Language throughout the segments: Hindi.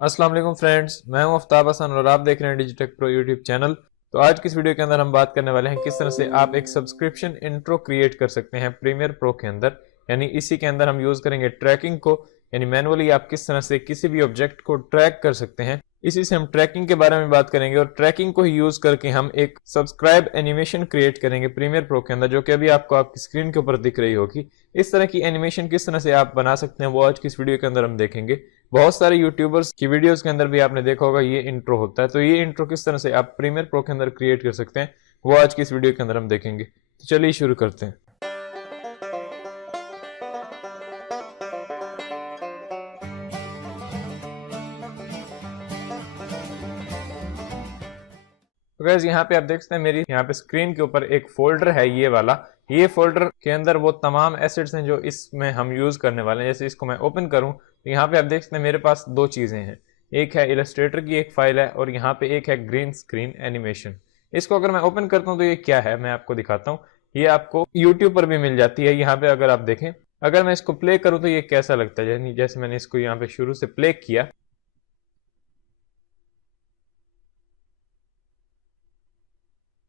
अस्सलाम वालेकुम फ्रेंड्स, मैं हूं आफ्ताब हसन और आप देख रहे हैं डिजिटेक प्रो यूट्यूब चैनल। तो आज की इस वीडियो के अंदर हम बात करने वाले हैं किस तरह से आप एक सब्सक्रिप्शन इंट्रो क्रिएट कर सकते हैं प्रीमियर प्रो के अंदर। यानी इसी के अंदर हम यूज करेंगे ट्रैकिंग को, यानी मैनुअली आप किस तरह से किसी भी ऑब्जेक्ट को ट्रैक कर सकते हैं। इसी से हम ट्रैकिंग के बारे में बात करेंगे और ट्रैकिंग को ही यूज करके हम एक सब्सक्राइब एनिमेशन क्रिएट करेंगे प्रीमियर प्रो के अंदर, जो कि अभी आपको आपकी स्क्रीन के ऊपर दिख रही होगी। इस तरह की एनिमेशन किस तरह से आप बना सकते हैं वो आज की इस वीडियो के अंदर हम देखेंगे। बहुत सारे यूट्यूबर्स की वीडियोस के अंदर भी आपने देखा होगा ये इंट्रो होता है, तो ये इंट्रो किस तरह से आप प्रीमियर प्रो के अंदर क्रिएट कर सकते हैं वो आज की इस वीडियो के अंदर हम देखेंगे। तो चलिए शुरू करते हैं। तो गाइस यहाँ पे आप देख सकते हैं मेरी यहाँ पे स्क्रीन के ऊपर एक फोल्डर है, ये वाला। ये फोल्डर के अंदर वो तमाम एसेट्स हैं जो इसमें हम यूज करने वाले हैं। जैसे इसको मैं ओपन करूं तो यहाँ पे आप देख सकते हैं मेरे पास दो चीजें हैं। एक है इलस्ट्रेटर की एक फाइल है और यहाँ पे एक है ग्रीन स्क्रीन एनिमेशन। इसको अगर मैं ओपन करता हूँ तो ये क्या है मैं आपको दिखाता हूँ। ये आपको यूट्यूब पर भी मिल जाती है। यहाँ पे अगर आप देखें, अगर मैं इसको प्ले करूँ तो ये कैसा लगता है, यानी जैसे मैंने इसको यहाँ पे शुरू से प्ले किया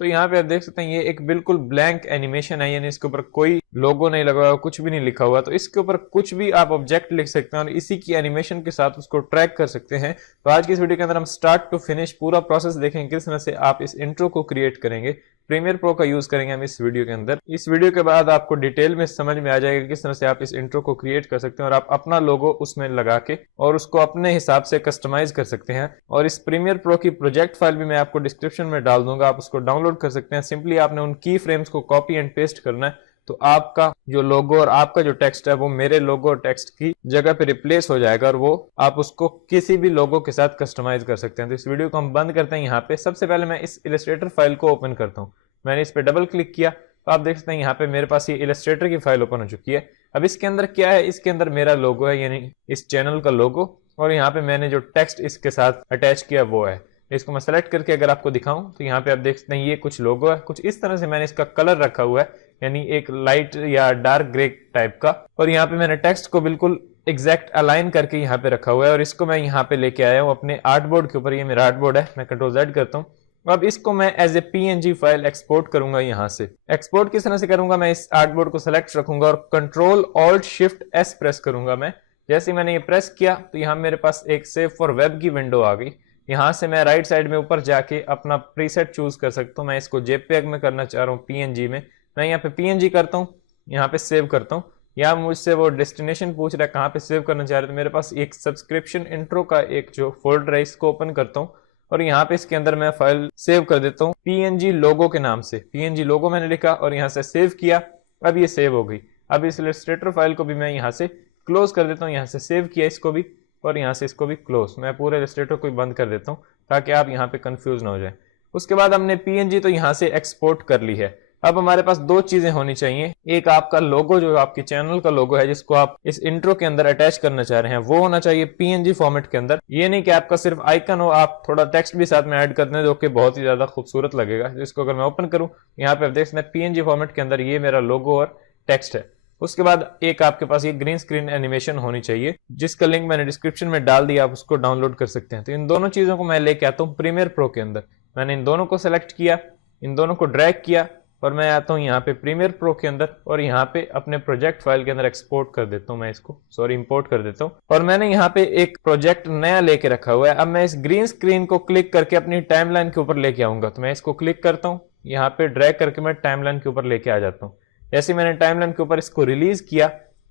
तो यहाँ पे आप देख सकते हैं ये एक बिल्कुल ब्लैंक एनिमेशन है, यानी इसके ऊपर कोई लोगो नहीं लगा हुआ, कुछ भी नहीं लिखा हुआ। तो इसके ऊपर कुछ भी आप ऑब्जेक्ट लिख सकते हैं और इसी की एनिमेशन के साथ उसको ट्रैक कर सकते हैं। तो आज की इस वीडियो के अंदर हम स्टार्ट टू फिनिश पूरा प्रोसेस देखेंगे किस तरह से आप इस इंट्रो को क्रिएट करेंगे। प्रीमियर प्रो का यूज करेंगे हम इस वीडियो के अंदर। इस वीडियो के बाद आपको डिटेल में समझ में आ जाएगा किस तरह से आप इस इंट्रो को क्रिएट कर सकते हैं और आप अपना लोगो उसमें लगा के और उसको अपने हिसाब से कस्टमाइज कर सकते हैं। और इस प्रीमियर प्रो की प्रोजेक्ट फाइल भी मैं आपको डिस्क्रिप्शन में डाल दूंगा, आप उसको डाउनलोड कर सकते हैं। सिंपली आपने उन की फ्रेम्स को कॉपी एंड पेस्ट करना है, तो आपका जो लोगो और आपका जो टेक्स्ट है वो मेरे लोगो और टेक्स्ट की जगह पे रिप्लेस हो जाएगा और वो आप उसको किसी भी लोगो के साथ कस्टमाइज कर सकते हैं। तो इस वीडियो को हम बंद करते हैं यहाँ पे। सबसे पहले मैं इस इलस्ट्रेटर फाइल को ओपन करता हूँ। मैंने इस पे डबल क्लिक किया तो आप देख सकते हैं यहाँ पे मेरे पास ये इलस्ट्रेटर की फाइल ओपन हो चुकी है। अब इसके अंदर क्या है, इसके अंदर मेरा लोगो है, यानी इस चैनल का लोगो, और यहाँ पे मैंने जो टेक्स्ट इसके साथ अटैच किया वो है। इसको मैं सेलेक्ट करके अगर आपको दिखाऊं तो यहाँ पे आप देख सकते हैं ये कुछ लोगो है। कुछ इस तरह से मैंने इसका कलर रखा हुआ है, यानी एक लाइट या डार्क ग्रे टाइप का। और यहाँ पे मैंने टेक्स्ट को बिल्कुल एग्जैक्ट अलाइन करके यहाँ पे रखा हुआ है और इसको मैं यहाँ पे लेके आया हूँ अपने आर्ट बोर्ड के ऊपर। ये मेरा आर्ट बोर्ड है, मैं कंट्रोल Z करता हूँ। अब इसको मैं as a PNG file export करूंगा। यहाँ से एक्सपोर्ट किस तरह से करूंगा, मैं इस आर्ट बोर्ड को सेलेक्ट रखूंगा और control alt shift S press करूंगा। मैं जैसे मैंने ये प्रेस किया तो यहाँ मेरे पास एक सेव फॉर वेब की विंडो आ गई। यहाँ से मैं राइट साइड में ऊपर जाके अपना प्रीसेट चूज कर सकता हूँ। मैं इसको JPEG में करना चाह रहा हूँ, PNG में। मैं यहाँ पे PNG करता हूँ, यहाँ पे सेव करता हूँ। यहाँ मुझसे वो डेस्टिनेशन पूछ रहा है कहाँ पे सेव करना चाह रहे, तो मेरे पास एक सब्सक्रिप्शन इंट्रो का एक जो फोल्डर है इसको ओपन करता हूँ और यहाँ पे इसके अंदर मैं फाइल सेव कर देता हूँ PNG लोगो के नाम से। PNG लोगो मैंने लिखा और यहाँ से सेव किया। अब ये सेव हो गई। अब इस इलस्ट्रेटर फाइल को भी मैं यहाँ से क्लोज कर देता हूँ। यहाँ से सेव किया इसको भी और यहाँ से इसको भी क्लोज। मैं पूरे इलस्ट्रेटर को बंद कर देता हूँ ताकि आप यहाँ पे कंफ्यूज ना हो जाए। उसके बाद हमने PNG तो यहाँ से एक्सपोर्ट कर ली है। अब हमारे पास दो चीजें होनी चाहिए। एक आपका लोगो, जो आपकी चैनल का लोगो है जिसको आप इस इंट्रो के अंदर अटैच करना चाह रहे हैं, वो होना चाहिए PNG फॉर्मेट के अंदर। ये नहीं कि आपका सिर्फ आइकन हो, आप थोड़ा टेक्स्ट भी साथ में ऐड कर दें जो कि बहुत ही ज्यादा खूबसूरत लगेगा। इसको अगर मैं ओपन करूं यहाँ पे आप देख सकते हैं PNG फॉर्मेट के अंदर ये मेरा लोगो और टेक्स्ट है। उसके बाद एक आपके पास ये ग्रीन स्क्रीन एनिमेशन होनी चाहिए जिसका लिंक मैंने डिस्क्रिप्शन में डाल दिया, आप उसको डाउनलोड कर सकते हैं। तो इन दोनों चीजों को मैं लेके आता हूँ प्रीमियर प्रो के अंदर। मैंने इन दोनों को सेलेक्ट किया, इन दोनों को ड्रैग किया और मैं आता हूँ यहाँ पे प्रीमियर प्रो के अंदर और यहाँ पे अपने प्रोजेक्ट फाइल के अंदर एक्सपोर्ट कर देता हूँ। मैं इसको इंपोर्ट कर देता हूँ और मैंने यहाँ पे एक प्रोजेक्ट नया लेके रखा हुआ है। अब मैं इस ग्रीन स्क्रीन को क्लिक करके अपनी टाइमलाइन के ऊपर लेके आऊंगा। तो मैं इसको क्लिक करता हूँ, यहाँ पे ड्रैग करके मैं टाइमलाइन के ऊपर लेके आ जाता हूँ। जैसे मैंने टाइमलाइन के ऊपर इसको रिलीज किया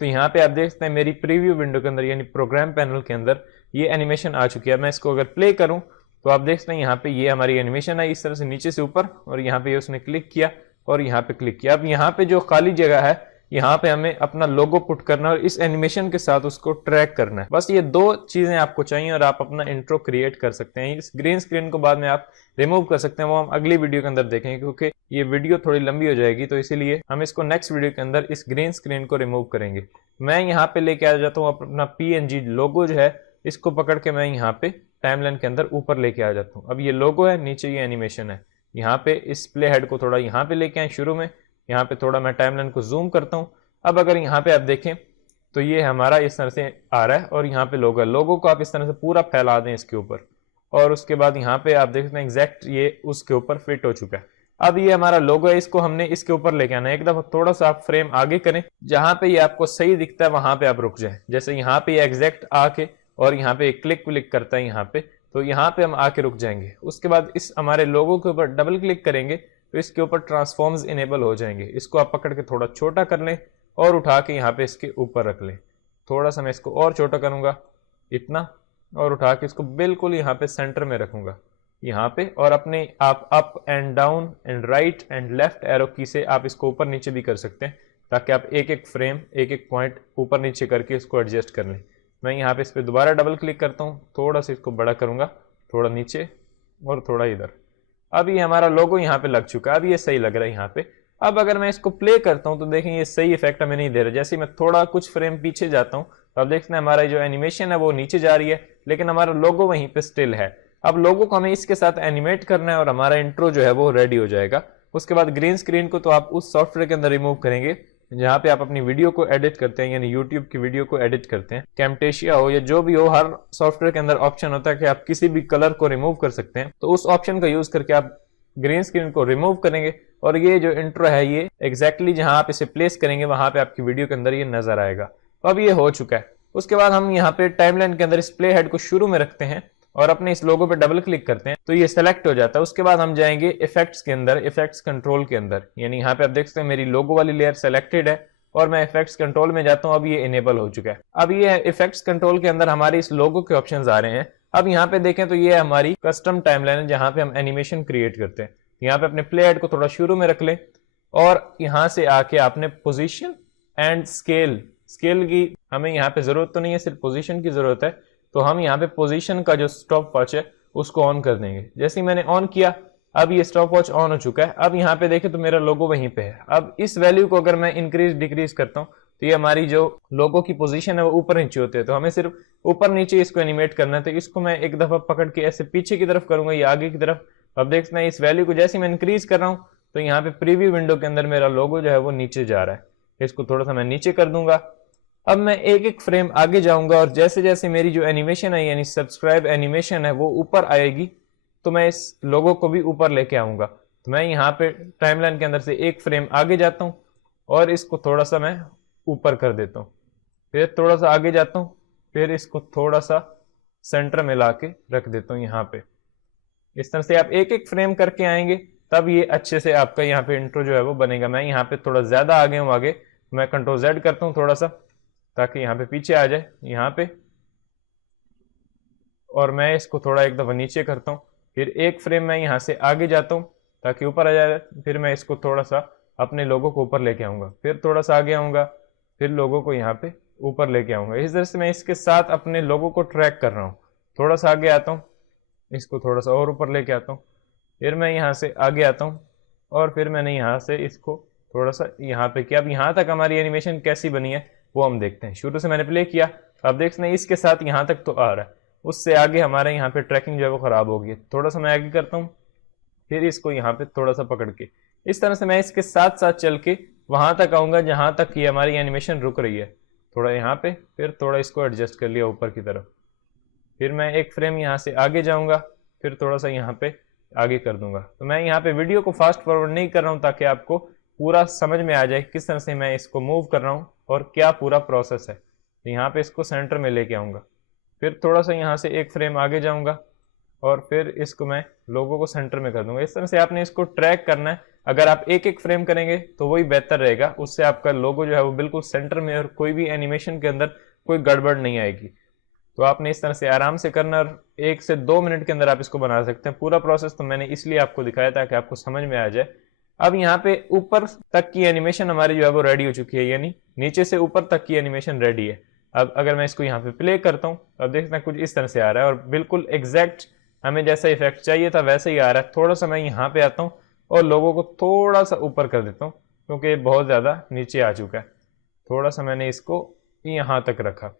तो यहाँ पे आप देख सकते हैं मेरी प्रीव्यू विंडो के अंदर यानी प्रोग्राम पैनल के अंदर ये एनिमेशन आ चुकी है। मैं इसको अगर प्ले करूं तो आप देख सकते हैं यहाँ पे ये हमारी एनिमेशन है इस तरह से नीचे से ऊपर और यहाँ पे उसने क्लिक किया और यहाँ पे क्लिक किया। अब यहाँ पे जो खाली जगह है यहाँ पे हमें अपना लोगो पुट करना है और इस एनिमेशन के साथ उसको ट्रैक करना है। बस ये दो चीजें आपको चाहिए और आप अपना इंट्रो क्रिएट कर सकते हैं। इस ग्रीन स्क्रीन को बाद में आप रिमूव कर सकते हैं, वो हम अगली वीडियो के अंदर देखेंगे क्योंकि ये वीडियो थोड़ी लंबी हो जाएगी, तो इसीलिए हम इसको नेक्स्ट वीडियो के अंदर इस ग्रीन स्क्रीन को रिमूव करेंगे। मैं यहाँ पे लेके आ जाता हूँ अपना PNG लोगो जो है, इसको पकड़ के मैं यहाँ पे टाइमलाइन के अंदर ऊपर लेके आ जाता हूँ। अब ये लोगो है, नीचे ये एनिमेशन है। यहाँ पे इस प्ले हेड को थोड़ा यहाँ पे लेके आए शुरू में, यहाँ पे थोड़ा मैं टाइमलाइन को जूम करता हूँ। अब अगर यहाँ पे आप देखें तो ये हमारा इस तरह से आ रहा है और यहाँ पे लोगो है। लोगो को आप इस तरह से पूरा फैला दें इसके ऊपर और उसके बाद यहाँ पे आप देख सकते हैं एग्जैक्ट ये उसके ऊपर फिट हो चुका है। अब ये हमारा लोगो है, इसको हमने इसके ऊपर लेके आना है। एक दफा थोड़ा सा आप फ्रेम आगे करें, जहां पे ये आपको सही दिखता है वहां पे आप रुक जाएं। जैसे यहाँ पे ये एग्जैक्ट आके और यहाँ पे क्लिक क्लिक करता है यहाँ पे, तो यहाँ पे हम आके रुक जाएंगे। उसके बाद इस हमारे लोगो के ऊपर डबल क्लिक करेंगे तो इसके ऊपर ट्रांसफॉर्म्स इनेबल हो जाएंगे। इसको आप पकड़ के थोड़ा छोटा कर लें और उठा के यहाँ पे इसके ऊपर रख लें। थोड़ा सा मैं इसको और छोटा करूंगा इतना, और उठा के इसको बिल्कुल यहाँ पे सेंटर में रखूंगा यहाँ पे, और अपने आप up and down and right and left arrow की से आप इसको ऊपर नीचे भी कर सकते हैं, ताकि आप एक एक फ्रेम एक एक पॉइंट ऊपर नीचे करके इसको एडजस्ट कर लें। मैं यहाँ पे इस पर दोबारा डबल क्लिक करता हूँ, थोड़ा सा इसको बड़ा करूँगा, थोड़ा नीचे और थोड़ा इधर। अब ये हमारा लोगो यहाँ पे लग चुका है, अब ये सही लग रहा है यहाँ पे। अब अगर मैं इसको प्ले करता हूँ तो देखें ये सही इफेक्ट हमें नहीं दे रहा। जैसे मैं थोड़ा कुछ फ्रेम पीछे जाता हूँ तो आप देखते हैं हमारा जो एनिमेशन है वो नीचे जा रही है, लेकिन हमारा लोगो वहीं पे स्टिल है। अब लोगो को हमें इसके साथ एनिमेट करना है और हमारा इंट्रो जो है वो रेडी हो जाएगा। उसके बाद ग्रीन स्क्रीन को तो आप उस सॉफ्टवेयर के अंदर रिमूव करेंगे जहाँ पे आप अपनी वीडियो को एडिट करते हैं, यानी यूट्यूब की वीडियो को एडिट करते हैं। कैमटेशिया हो या जो भी हो, हर सॉफ्टवेयर के अंदर ऑप्शन होता है कि आप किसी भी कलर को रिमूव कर सकते हैं। तो उस ऑप्शन का यूज करके आप ग्रीन स्क्रीन को रिमूव करेंगे और ये जो इंट्रो है ये एग्जैक्टली जहां आप इसे प्लेस करेंगे वहां पे आपकी वीडियो के अंदर ये नजर आएगा। तो अब ये हो चुका है। उसके बाद हम यहाँ पे टाइमलाइन के अंदर इस प्ले हेड को शुरू में रखते हैं और अपने इस लोगो पे डबल क्लिक करते हैं तो ये सेलेक्ट हो जाता है। उसके बाद हम जाएंगे इफेक्ट्स के अंदर, इफेक्ट्स कंट्रोल के अंदर, यानी यहाँ पे आप देख सकते हैं मेरी लोगो वाली लेयर सेलेक्टेड है और मैं इफेक्ट्स कंट्रोल में जाता हूँ। अब ये इनेबल हो चुका है। अब ये इफेक्ट्स कंट्रोल के अंदर हमारे इस लोगो के ऑप्शंस आ रहे हैं। अब यहाँ पे देखें तो ये हमारी कस्टम टाइमलाइन है जहाँ पे हम एनिमेशन क्रिएट करते हैं। यहाँ पे अपने प्ले हेड को थोड़ा शुरू में रख लें और यहाँ से आके आपने पोजीशन एंड स्केल की हमें यहाँ पे जरूरत तो नहीं है, सिर्फ पोजीशन की जरूरत है। तो हम यहाँ पे पोजीशन का जो स्टॉप वॉच है उसको ऑन कर देंगे। जैसे ही मैंने ऑन किया अब ये स्टॉप वॉच ऑन हो चुका है। अब यहाँ पे देखें तो मेरा लोगो वहीं पे है। अब इस वैल्यू को अगर मैं इंक्रीज डिक्रीज करता हूँ तो ये हमारी जो लोगो की पोजीशन है वो ऊपर नीचे होते हैं। तो हमें सिर्फ ऊपर नीचे इसको एनिमेट करना है। तो इसको मैं एक दफा पकड़ के ऐसे पीछे की तरफ करूंगा या आगे की तरफ। अब देखते हैं इस वैल्यू को जैसे मैं इंक्रीज कर रहा हूँ तो यहाँ पे प्रीव्यू विंडो के अंदर मेरा लोगो जो है वो नीचे जा रहा है। इसको थोड़ा सा मैं नीचे कर दूंगा। अब मैं एक एक फ्रेम आगे जाऊंगा और जैसे जैसे मेरी जो एनिमेशन है यानी सब्सक्राइब एनिमेशन है वो ऊपर आएगी तो मैं इस लोगो को भी ऊपर लेके आऊंगा। तो मैं यहाँ पे टाइमलाइन के अंदर से एक फ्रेम आगे जाता हूँ और इसको थोड़ा सा मैं ऊपर कर देता हूँ, फिर थोड़ा सा आगे जाता हूँ, फिर इसको थोड़ा सा सेंटर में ला के रख देता हूँ यहाँ पे। इस तरह से आप एक एक फ्रेम करके आएंगे तब ये अच्छे से आपका यहाँ पे इंट्रो जो है वो बनेगा। मैं यहाँ पे थोड़ा ज्यादा आगे हूँ, आगे मैं कंट्रोल Z करता हूँ थोड़ा सा ताकि यहाँ पे पीछे आ जाए यहाँ पे, और मैं इसको थोड़ा एक दफा नीचे करता हूँ। फिर एक फ्रेम मैं यहाँ से आगे जाता हूँ ताकि ऊपर आ जाए। फिर मैं इसको थोड़ा सा अपने लोगो को ऊपर लेके आऊंगा, फिर थोड़ा सा आगे आऊंगा, फिर लोगो को यहाँ पे ऊपर लेके आऊंगा। इस तरह से मैं इसके साथ अपने लोगो को ट्रैक कर रहा हूँ। थोड़ा सा आगे आता हूँ, इसको थोड़ा सा और ऊपर लेके आता हूँ, फिर मैं यहाँ से आगे आता हूँ और फिर मैंने यहाँ से इसको थोड़ा सा यहाँ पे किया। अब यहाँ तक हमारी एनिमेशन कैसी बनी है वो हम देखते हैं। शुरू से मैंने प्ले किया, अब देख सकते हैं इसके साथ यहाँ तक तो आ रहा है, उससे आगे हमारे यहाँ पे ट्रैकिंग जो है वो खराब होगी। थोड़ा सा मैं आगे करता हूँ, फिर इसको यहाँ पे थोड़ा सा पकड़ के इस तरह से मैं इसके साथ साथ चल के वहां तक आऊंगा जहां तक ये हमारी एनिमेशन रुक रही है। थोड़ा यहाँ पे, फिर थोड़ा इसको एडजस्ट कर लिया ऊपर की तरफ, फिर मैं एक फ्रेम यहाँ से आगे जाऊंगा, फिर थोड़ा सा यहाँ पे आगे कर दूंगा। तो मैं यहाँ पे वीडियो को फास्ट फॉरवर्ड नहीं कर रहा हूँ ताकि आपको पूरा समझ में आ जाए किस तरह से मैं इसको मूव कर रहा हूँ और क्या पूरा प्रोसेस है। तो यहाँ पे इसको सेंटर में लेके आऊंगा, फिर थोड़ा सा यहाँ से एक फ्रेम आगे जाऊंगा और फिर इसको मैं लोगो को सेंटर में कर दूंगा। इस तरह से आपने इसको ट्रैक करना है। अगर आप एक एक फ्रेम करेंगे तो वही बेहतर रहेगा, उससे आपका लोगो जो है वो बिल्कुल सेंटर में और कोई भी एनिमेशन के अंदर कोई गड़बड़ नहीं आएगी। तो आपने इस तरह से आराम से करना और 1 से 2 मिनट के अंदर आप इसको बना सकते हैं। पूरा प्रोसेस तो मैंने इसलिए आपको दिखाया ताकि आपको समझ में आ जाए। अब यहाँ पे ऊपर तक की एनिमेशन हमारी जो है वो रेडी हो चुकी है, यानी नीचे से ऊपर तक की एनिमेशन रेडी है। अब अगर मैं इसको यहाँ पे प्ले करता हूँ अब देखते हैं कुछ इस तरह से आ रहा है और बिल्कुल एग्जैक्ट हमें जैसा इफेक्ट चाहिए था वैसे ही आ रहा है। थोड़ा सा मैं यहाँ पे आता हूँ और लोगों को थोड़ा सा ऊपर कर देता हूँ क्योंकि बहुत ज़्यादा नीचे आ चुका है। थोड़ा सा मैंने इसको यहाँ तक रखा,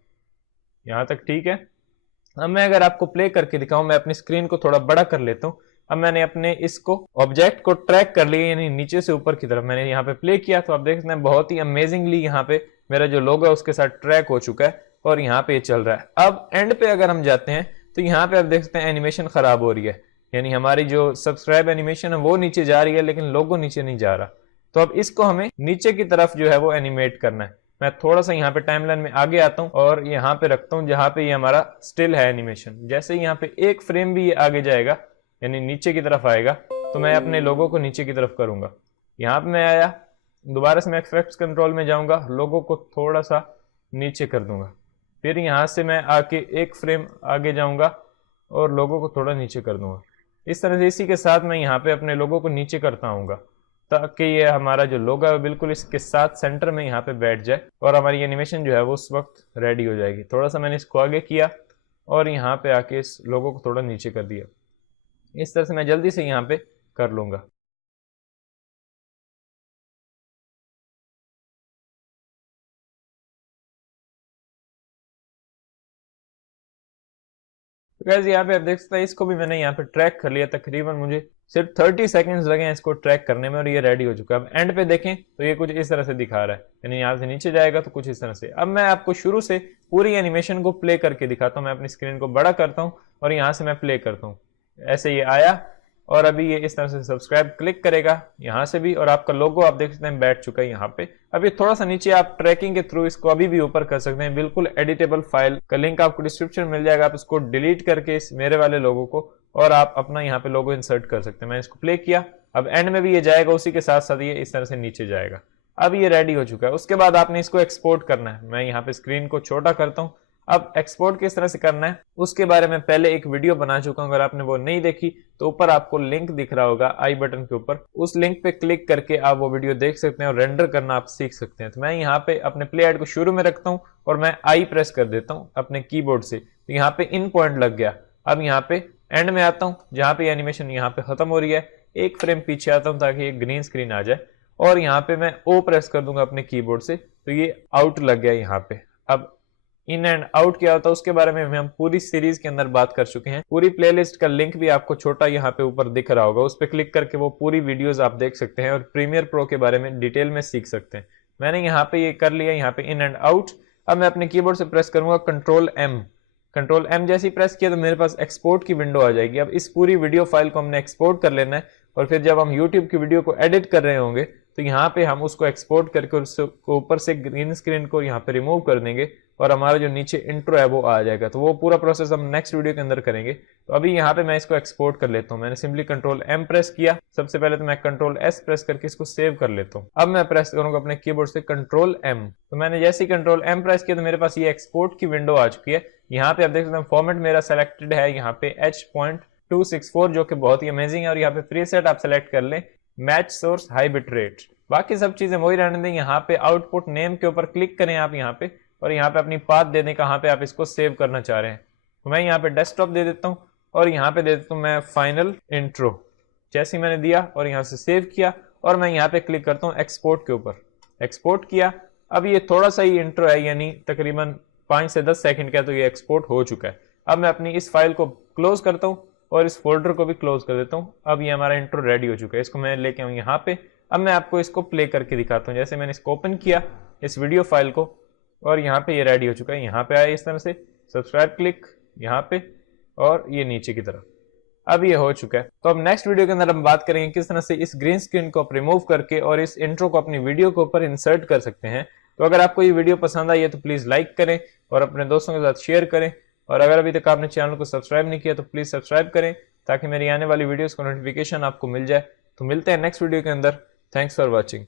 यहाँ तक ठीक है। अब मैं अगर आपको प्ले करके दिखाऊं, मैं अपनी स्क्रीन को थोड़ा बड़ा कर लेता हूँ। अब मैंने अपने इसको ऑब्जेक्ट को ट्रैक कर लिया, यानी नीचे से ऊपर की तरफ मैंने यहाँ पे प्ले किया। तो आप देख सकते हैं बहुत ही अमेजिंगली यहाँ पे मेरा जो लोगो है उसके साथ ट्रैक हो चुका है और यहाँ पे ये चल रहा है। अब एंड पे अगर हम जाते हैं तो यहाँ पे आप देख सकते हैं एनिमेशन खराब हो रही है, यानी हमारी जो सब्सक्राइब एनिमेशन है वो नीचे जा रही है लेकिन लोगो नीचे नहीं जा रहा। तो अब इसको हमें नीचे की तरफ जो है वो एनिमेट करना है। मैं थोड़ा सा यहाँ पे टाइमलाइन में आगे आता हूँ और यहाँ पे रखता हूँ जहाँ पे ये हमारा स्टिल है एनिमेशन। जैसे यहाँ पे एक फ्रेम भी ये आगे जाएगा यानी नीचे की तरफ आएगा तो मैं अपने लोगो को नीचे की तरफ करूंगा। यहाँ पे मैं आया, दोबारा से मैं इफेक्ट्स कंट्रोल में जाऊंगा, लोगो को थोड़ा सा नीचे कर दूंगा, फिर यहाँ से मैं आके एक फ्रेम आगे जाऊंगा और लोगो को थोड़ा नीचे कर दूंगा। इस तरह से इसी के साथ मैं यहाँ पे अपने लोगो को नीचे करता आऊंगा ताकि ये हमारा जो लोगो है बिल्कुल इसके साथ सेंटर में यहाँ पे बैठ जाए और हमारी एनिमेशन जो है वो उस वक्त रेडी हो जाएगी। थोड़ा सा मैंने इसको आगे किया और यहाँ पे आके इस लोगो को थोड़ा नीचे कर दिया। इस तरह से मैं जल्दी से यहाँ पे कर लूंगा। तो गाइस यहाँ पे आप देख सकते हैं इसको भी मैंने यहाँ पे ट्रैक कर लिया। तकरीबन मुझे सिर्फ 30 सेकंड्स लगे हैं इसको ट्रैक करने में और ये रेडी हो चुका है। अब एंड पे देखें तो ये कुछ इस तरह से दिखा रहा है, यानी यहाँ से नीचे जाएगा तो कुछ इस तरह से। अब मैं आपको शुरू से पूरी एनिमेशन को प्ले करके दिखाता हूँ। मैं अपनी स्क्रीन को बड़ा करता हूँ और यहाँ से मैं प्ले करता हूँ। ऐसे ये आया और अभी ये इस तरह से सब्सक्राइब क्लिक करेगा यहाँ से भी और आपका लोगो आप देख सकते हैं बैठ चुका है यहाँ पे। अभी थोड़ा सा नीचे आप ट्रैकिंग के थ्रू इसको अभी भी ऊपर कर सकते हैं। बिल्कुल एडिटेबल फाइल का लिंक आपको डिस्क्रिप्शन मिल जाएगा। आप इसको डिलीट करके इस मेरे वाले लोगो को और आप अपना यहाँ पे लोगो इंसर्ट कर सकते हैं। मैंने इसको प्ले किया, अब एंड में भी ये जाएगा, उसी के साथ साथ ये इस तरह से नीचे जाएगा। अब ये रेडी हो चुका है। उसके बाद आपने इसको एक्सपोर्ट करना है। मैं यहाँ पे स्क्रीन को छोटा करता हूँ। अब एक्सपोर्ट किस तरह से करना है उसके बारे में पहले एक वीडियो बना चुका हूं, अगर आपने वो नहीं देखी तो ऊपर आपको लिंक दिख रहा होगा आई बटन के ऊपर, उस लिंक पे क्लिक करके आप वो वीडियो देख सकते हैं और रेंडर करना आप सीख सकते हैं। तो मैं यहाँ पे अपने प्ले ऐड को शुरू में रखता हूँ और मैं आई प्रेस कर देता हूँ अपने कीबोर्ड से, तो यहाँ पे इन पॉइंट लग गया। अब यहाँ पे एंड में आता हूँ जहाँ पे एनिमेशन यहाँ पे खत्म हो रही है, एक फ्रेम पीछे आता हूँ ताकि एक ग्रीन स्क्रीन आ जाए और यहाँ पे मैं ओ प्रेस कर दूंगा अपने कीबोर्ड से, तो ये आउट लग गया यहाँ पे। अब इन एंड आउट क्या होता है उसके बारे में हम पूरी सीरीज के अंदर बात कर चुके हैं। पूरी प्लेलिस्ट का लिंक भी आपको छोटा यहाँ पे ऊपर दिख रहा होगा, उस पर क्लिक करके वो पूरी वीडियोस आप देख सकते हैं और प्रीमियर प्रो के बारे में डिटेल में सीख सकते हैं। मैंने यहाँ पे ये कर लिया, यहाँ पे इन एंड आउट। अब मैं अपने कीबोर्ड से प्रेस करूंगा कंट्रोल एम। कंट्रोल एम जैसे ही प्रेस किया तो मेरे पास एक्सपोर्ट की विंडो आ जाएगी। अब इस पूरी वीडियो फाइल को हमने एक्सपोर्ट कर लेना है और फिर जब हम यूट्यूब की वीडियो को एडिट कर रहे होंगे तो यहाँ पे हम उसको एक्सपोर्ट करके उसको ऊपर से ग्रीन स्क्रीन को यहाँ पे रिमूव कर देंगे और हमारा जो नीचे इंट्रो है वो आ जाएगा। तो वो पूरा प्रोसेस हम नेक्स्ट वीडियो के अंदर करेंगे। तो अभी यहाँ पे मैं इसको एक्सपोर्ट कर लेता हूँ। मैंने सिंपली कंट्रोल एम प्रेस किया, सबसे पहले तो मैं कंट्रोल एस प्रेस करके इसको सेव कर लेता हूँ। अब मैं प्रेस करूंगा अपने कीबोर्ड से कंट्रोल एम। तो मैंने जैसे ही कंट्रोल एम प्रेस किया तो मेरे पास ये एक्सपोर्ट की विंडो आ चुकी है। यहाँ पे आप देख सकते हैं फॉर्मेट मेरा सेलेक्टेड है यहाँ पे H.264 जो कि बहुत ही अमेजिंग है और यहाँ पे प्रीसेट आप सेलेक्ट कर लें match source high bit rate. बाकी सब चीजें वही रहने दें। यहाँ पे आउटपुट नेम के ऊपर क्लिक करें आप यहाँ पे और यहाँ पे अपनी पाथ दे दें कहाँ पे आप इसको सेव करना चाह रहे हैं। तो मैं यहाँ पे डेस्कटॉप दे देता हूँ और यहाँ पे दे देता हूँ मैं फाइनल इंट्रो। जैसे ही मैंने दिया और यहाँ से सेव किया और मैं यहाँ पे क्लिक करता हूँ एक्सपोर्ट के ऊपर, एक्सपोर्ट किया। अब ये थोड़ा सा ही इंट्रो है यानी तकरीबन 5 से 10 सेकंड का, तो ये एक्सपोर्ट हो चुका है। अब मैं अपनी इस फाइल को क्लोज करता हूँ और इस फोल्डर को भी क्लोज कर देता हूँ। अब ये हमारा इंट्रो रेडी हो चुका है। इसको मैं लेके आऊँ यहाँ पे। अब मैं आपको इसको प्ले करके दिखाता हूँ। जैसे मैंने इसको ओपन किया इस वीडियो फाइल को और यहाँ पे ये रेडी हो चुका है। यहाँ पे आया इस तरह से, सब्सक्राइब क्लिक यहाँ पे और ये नीचे की तरफ, अब ये हो चुका है। तो अब नेक्स्ट वीडियो के अंदर हम बात करेंगे किस तरह से इस ग्रीन स्क्रीन को आप रिमूव करके और इस इंट्रो को अपनी वीडियो के ऊपर इंसर्ट कर सकते हैं। तो अगर आपको ये वीडियो पसंद आई है तो प्लीज लाइक करें और अपने दोस्तों के साथ शेयर करें और अगर अभी तक आपने चैनल को सब्सक्राइब नहीं किया तो प्लीज सब्सक्राइब करें ताकि मेरी आने वाली वीडियोस का नोटिफिकेशन आपको मिल जाए। तो मिलते हैं नेक्स्ट वीडियो के अंदर। Thanks for watching.